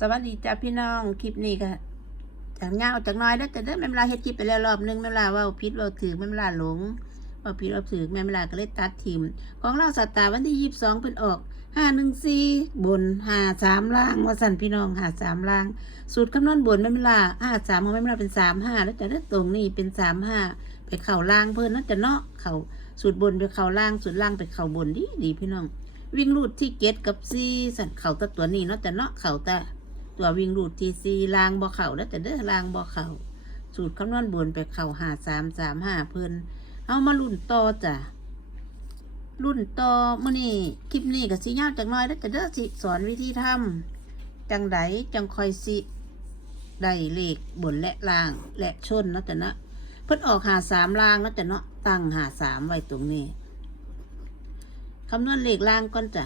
สวัสดีจ้าพี่น้อง คลิปนี้ก็จากเงาจากน้อยแล้วแต่เด้อแม่เวลาเฮ็ดคลิปไปแล้วรอบหนึงแม่เวลาว่าผิดเว่าถือแม่เวลาหลงว่าผิดเว่าถือแม่เวลาก็เลยตัดทิม ของเราสัตตาวันที่ยี่สิบสองเป็นออกห้าหนึ่งสี่บนห้าสามล่างว่าสั่นพี่น้องห้าสามล่าง สูตรคำนวณบนแม่เวลาห้าสามของแม่เวลาเป็นสามห้าแล้วแต่เด้อตรงนี้เป็นสามห้าไปเข่าล่างเพิ่นนั่นจะเนาะเข่าสูตรบนไปเข่าล่างสูตรล่างไปเข่าบนดีดีพี่น้องวิ่งรูดที่เกตกับซีสั่นเข่าตัวตัวนี้เนาะแต่เนาะเข่าแต่ ตัววิ่งรูดที่ซีลางบ่เข่าแล้วแต่เด้อลางบ่เข่าสูตรคำนวณบนไปเข่าหาสามสามห้าเพิ่นเอามารุ่นต่อจ้ะรุ่นต่อมื่อนี้คลิปนี้กับสียาวจักหน้อยแล้วแต่เด้อสิสอนวิธีทำจังไดจังคอยสิได้เลขบนและล่างและชนเนาะแต่เนาะเพิ่นออกหาสามล่างเนาะแต่เนาะตั้งหาสามไว้ตรงนี้คำนวณเลขล่างก่อนจ้ะ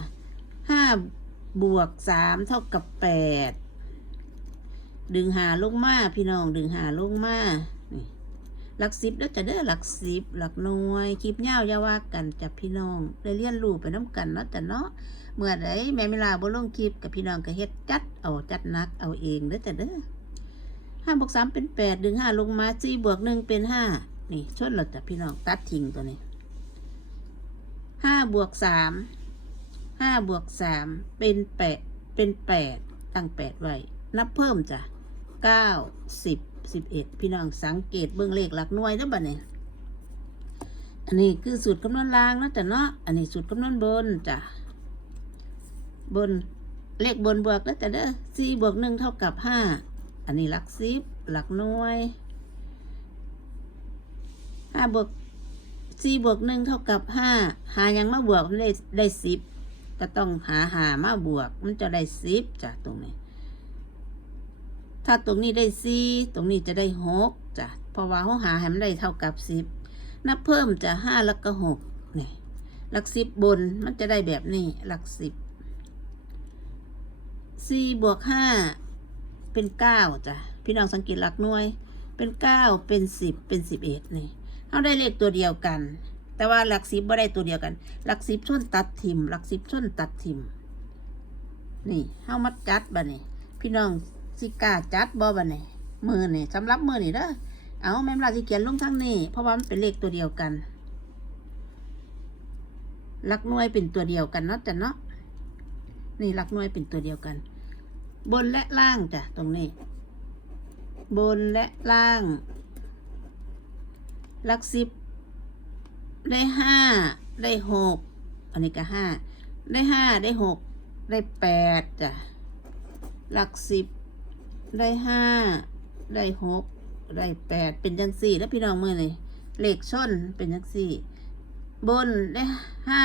ห้าบวกสามเท่ากับแปด ดึงหาลงมาพี่น้องดึงหาลงมาหลักสิบแล้วจะเด้อหลักสิบหลักหน่วยคลิปเงาอยาว่ากันจับพี่น้องได้เรียนรู้ไปน้ำกันเนาะแต่เนาะเมื่อใดแม่เวลาบ่ลงคลิปกับพี่น้องก็เฮ็ดจัดเอาจัดนักเอาเองเด้อจะเด้อห้าบวกสามเป็นแปดดึงห้าลงมาสี่บวกหนึ่งเป็นห้านี่ชนเราจ้ะพี่น้องตัดทิ้งตัวนี้ห้าบวกสามห้าบวกสามเป็นแปดเป็นแปดตั้งแปดไว้นับเพิ่มจ้ะ เก้าสิบสิบเอ็ดพี่น้องสังเกตเบื้องเลขหลักหน่วยแล้วบัดเนี่ยอันนี้คือสูตรคำนวณล่างนะจ้ะเนาะอันนี้สูตรคำนวณบนจ้ะบนเลขบนบวกแล้วจ้ะเด้อสี่บวกหนึ่งเท่ากับห้าอันนี้หลักสิบหลักหน่วยห้าบวกสี่บวกหนึ่งเท่ากับห้าหายังมาบวกมันได้ได้สิบก็ต้องหาหามาบวก มันจะได้สิบจ้ะตรงนี้ ถ้าตรงนี้ได้สี่ตรงนี้จะได้หกจ้ะเพราะว่าเขาหาให้มันได้เท่ากับสิบนับเพิ่มจะห้าแล้วก็หกนี่หลักสิบบนมันจะได้แบบนี้หลักสิบสี่บวกห้าเป็นเก้าจ้ะพี่น้องสังเกตหลักหน่วย เป็นเก้าเป็นสิบเป็นสิบเอ็ดนี่เราได้เลขตัวเดียวกัน แต่ว่าหลักสิบไม่ได้ตัวเดียวกัน หลักสิบชนตัดทิมหลักสิบชนตัดทิมนี่เฮามาจัดบ่นี่พี่น้อง สิกาจัดบ่บ่นี่มือนี่สำหรับมือนี่เด้อเอาแม่นลาสิเขียนลงทั้งนี้เพราะว่ามันเป็นเลขตัวเดียวกันหลักหน่วยเป็นตัวเดียวกันเนาะจ้ะเนาะนี่หลักหน่วยเป็นตัวเดียวกัน บนและล่างจ้ะตรงนี้ บนและล่างหลักสิบได้ห้าได้หกอันนี้ก็ห้าได้ห้าได้หกได้แปดจ้ะหลักสิบ ได้ห้าได้หกได้แปดเป็นจังสี่ แล้วพี่น้องมือเลยเลขชนเป็นจังสี่ บนได้ห้า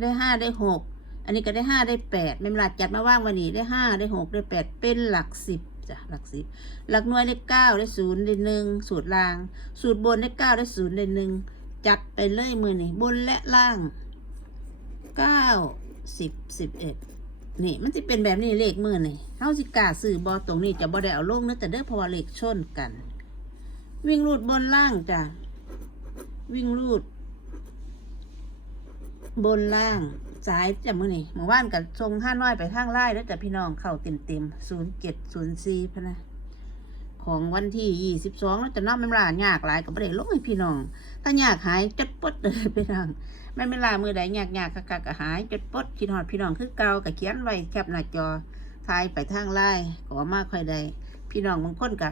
ได้ห้าได้หกอันนี้ก็ได้ห้าได้แปดไม่เป็นไรจัดมาว่างวันนี้ได้ห้าได้หกได้แปดเป็นหลักสิบจ้ะหลักสิบหลักหน่วยได้เก้าได้ศูนย์ได้หนึ่งสูตรล่าง สูตรบนได้เก้าได้ศูนย์ได้หนึ่งจัดไปเลยมือนี่บนและล่างเก้าสิบสิบเอ็ด นี่มันจะเป็นแบบนี้เลขมือนี่เฮาสิกาซื้อบอตรงนี้จะบอได้เอาลงเนื้อแต่เด้อเพราะว่าเลขชนกัน วิ่งรูดบนล่างจ้ะวิ่งรูด บนล่างสายจ้ะมือนี่หมู่บ้านกับทรงห้าน้อยไปทางไล่แล้วจ้ะพี่น้องเข้าเต็มเต็มศูนย์เจ็ดศูนย์สี่พะนะของวันที่ยี่สิบสองแล้วจะน้องแม่ลายากหลายกับประเด็นลงให้พี่น้อง ถ้ายากหายจัดปดเลยพี่น้อง แม่เวลามือใดยากยากกะกะกะหายจดปดคิดหอดพี่น้องคือเก่ากับเขียนไว้แคบหน้าจอทายไปทางไล่ก็ว่ามาค่อยใดพี่น้องบางคนกะ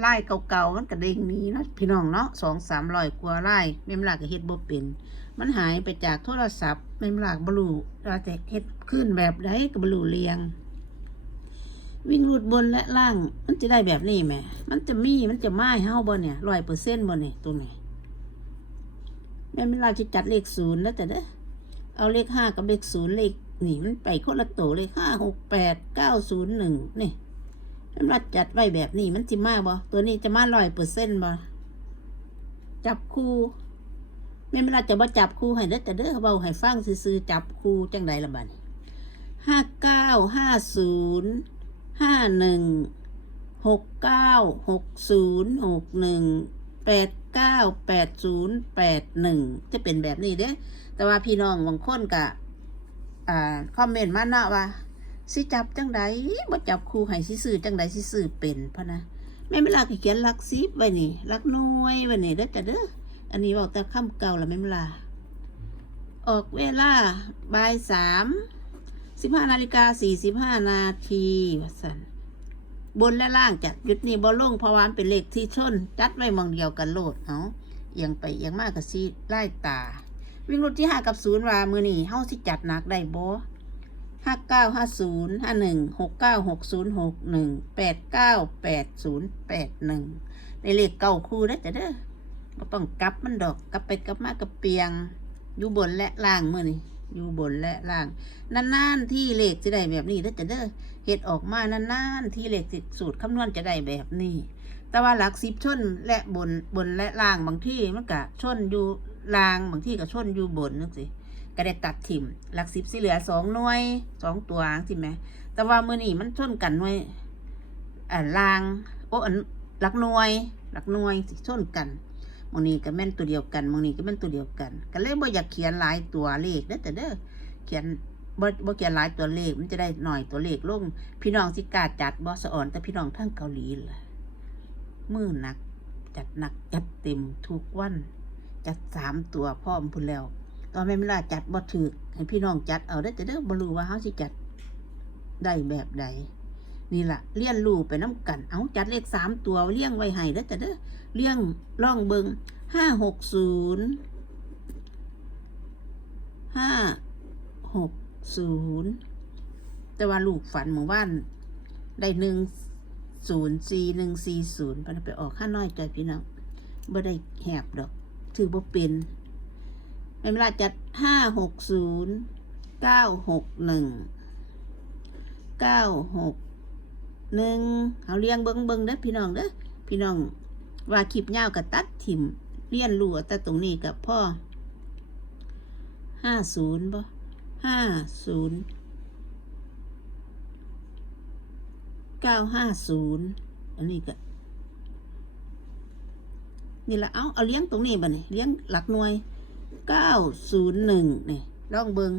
ไล่เก่าๆมันกระเด้งนี้นะพี่น้องเนาะสองสามร้อยกว่าไล่แม่เวลาก็เฮ็ดบ่เป็น มันหายไปจากโทรศัพท์แม่เวลาบลูเราจะเฮ็ดขึ้นแบบใดกับบลูเรียง วิ่งรูดบนและล่าง มันจะได้แบบนี้ไหมมันจะมีมันจะไม่เฮาบ่เนี่ยร้อยเปอร์เซ็นต์บ่เนี่ยตรงนี้ แม่เวลาจะจัดเลขศูนย์แล้วแต่เด้อเอาเลขห้ากับเลขศูนย์เลขนี่มันไปคนละโตวเลขห้าหกแปดเก้าศูนย์หนึ่งนี่แม่เวลาจัดไว้แบบนี้มันจะมาบ่ตัวนี้จะมาร้อยเปอร์เซ็นต์บ่จับคู่แม่เวลาจะบ่จับคู่ให้เด้อแต่เด้อเบาให้ฟังซื่อจับคู่จังใดละบัดห้าเก้าห้าศูนย์ห้าหนึ่งหกเก้าหกศูนย์หกหนึ่ง แปดเก้าแปดศูนย์แปดหนึ่งจะเป็นแบบนี้เด้ แต่ว่าพี่น้องบางคนกะอ่าคอมเมนต์มาเนาะว่าสิจับจังใดบ่จับครูให้สิซื้อจังใดสิซื้อเป็นพะนะแม่เวลาเขียนลักสิบไว้นี่ลักน่วยไว้นี่เด้อจ้ะเด้ออันนี้เว้าแต่คำเก่าละแม่เวลา ออกเวลาบ่ายสามสิบห้านาฬิกาสี่สิบห้านาทีว่าสัน บนและล่างจะหยุดนี่บอลงเพราะวามันเป็นเลขที่ชนจัดไว้มองเดียวกันโลดเอาเอียงไปเอียงมากกับซีไล่ตา วิ่งรถที่ห้ากับศูนย์ว่ามือนี่เฮาสิจัดหนักได้บ่ห้าเก้าห้าศูนย์ห้าหนึ่งหกเก้าหกศูนย์หกหนึ่งแปดเก้าแปดศูนย์แปดหนึ่งในเลขเก้าคู่ได้อจ้ะเด้อบ่ต้องกลับมันดอกกลับไปกลับมากับเปียงอยู่บนและล่างมือนี่ อยู่บนและล่างนานๆที่เลขจะได้แบบนี้เด้อจ้ะเด้อเฮ็ดออกมานานๆที่เลขติสูตรคำนวณจะได้แบบนี้ แต่ว่าหลักสิบชนและบนบนและล่างบางที่มันก็ชนอยู่ล่างบางที่ก็ชนอยู่บนนั่นสิก็ได้ตัดถิ่มหลักสิบสิเหลือสองหน่วยสองตัวสิแหมแต่ว่ามือนี้มันชนกันหน่วยอ่าล่างโอ้อันหลักหน่วยหลักหน่วยสิชนกัน บางนี้ก็แม่นตัวเดียวกันบางนี้ก็แม่นตัวเดียวกัน ก็เลยบ่อยากเขียนหลายตัวเลขเด้อแต่เด้อเขียนบ่บ่เขียนหลายตัวเลขมันจะได้หน่อยตัวเลขลงพี่น้องสิกาจัดบ่สอ่อน แต่พี่น้องทั้งเกาหลีล่ะมือหนัก จัดหนักจัดเต็มทุกวัน จัดสามตัวพร้อมพุ่นแล้วตอนแม่เวลาจัดบ่ถือให้พี่น้องจัดเอาได้แต่เด้อบ่รู้ว่าเฮาสิจัดได้แบบใด นี่ละเลี้ยนรู้ไปน้ำกัน เอาจัดเลขสามตัวเลี้ยงไว้ให้ได้อแต่เด้อเลี้ยงล่องเบิงห้าหกศูนย์ห้าหกศูนย์แต่ว่าลูกฝันหมู่บ้านได้หนึ่งศูนย์สี่หนึ่งสี่ศูนย์ไปออกข้าน้อยใจพี่น้องบ่ได้แหบดอก ถือบ่เป็นเวลาจัดห้าหกศูนย์เก้าหกหนึ่งเก้าหก หนึ่งเอาเลี้ยงเบิงเบิงเด้อพี่น้องเด้อพี่น้องว่าคลิปยาวกับตัดถิ่มเลี้ยนรู้แต่ตรงนี้กับพ่อห้าศูนย์บ่ห้าศูนย์เก้าห้าศูนย์อันนี้ก็นี่ละเอาเอาเลี้ยงตรงนี้บ่เนี่ยเลี้ยงหลักหน่วยเก้าศูนย์หนึ่งเนี่ยลองเบิง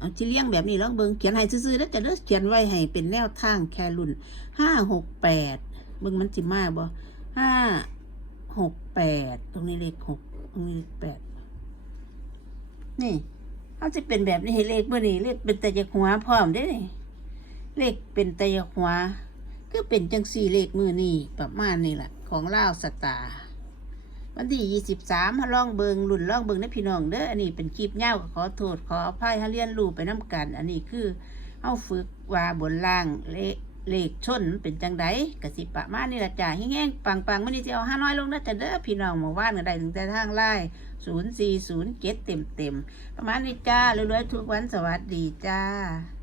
เอาที่เลี้ยงแบบนี้ลองเบิงเขียนให้ซื่อๆแล้วจะเด้อเขียนไว้ให้เป็นแนวทางแครุ่นห้าหกแปดเบิงมันสิมาบ่ห้าหกแปดตรงนี้เลขหกตรงนี้เลขแปดนี่เขาจะเป็นแบบนี้ให้เลขเบอร์นี้เลขเป็นแต่ยกหัวพร้อมได้เลขเป็นแต่ยกหัวก็เป็นจังสี่เลขมือนี่ประมาณนี่แหละของเล่าสตาร์ วันที่ยี่สิบสามฮะล่องเบิงรุ่นล่องเบิงนะพี่น้องเด้ออันนี้เป็นคลิปเง่าขอโทษขออภัยฮะเรียนรู้ไปน้กัน อันนี้คือเอาฝึกว่าบนล่างเละเลขชนเป็นจังไดกสิประมาณนี่ละจ้าแห้งๆปังๆมันนี่จะเอาห้าน้อยลงนะจ๊ะเด้อพี่น้องหมู่านก็ได้ถึงแต่ทางไล่ศูนย์สี่ศูนย์เจ็ดเต็มเต็มๆประมาณนี้จ้ารวยๆทุกวันสวัสดีจ้า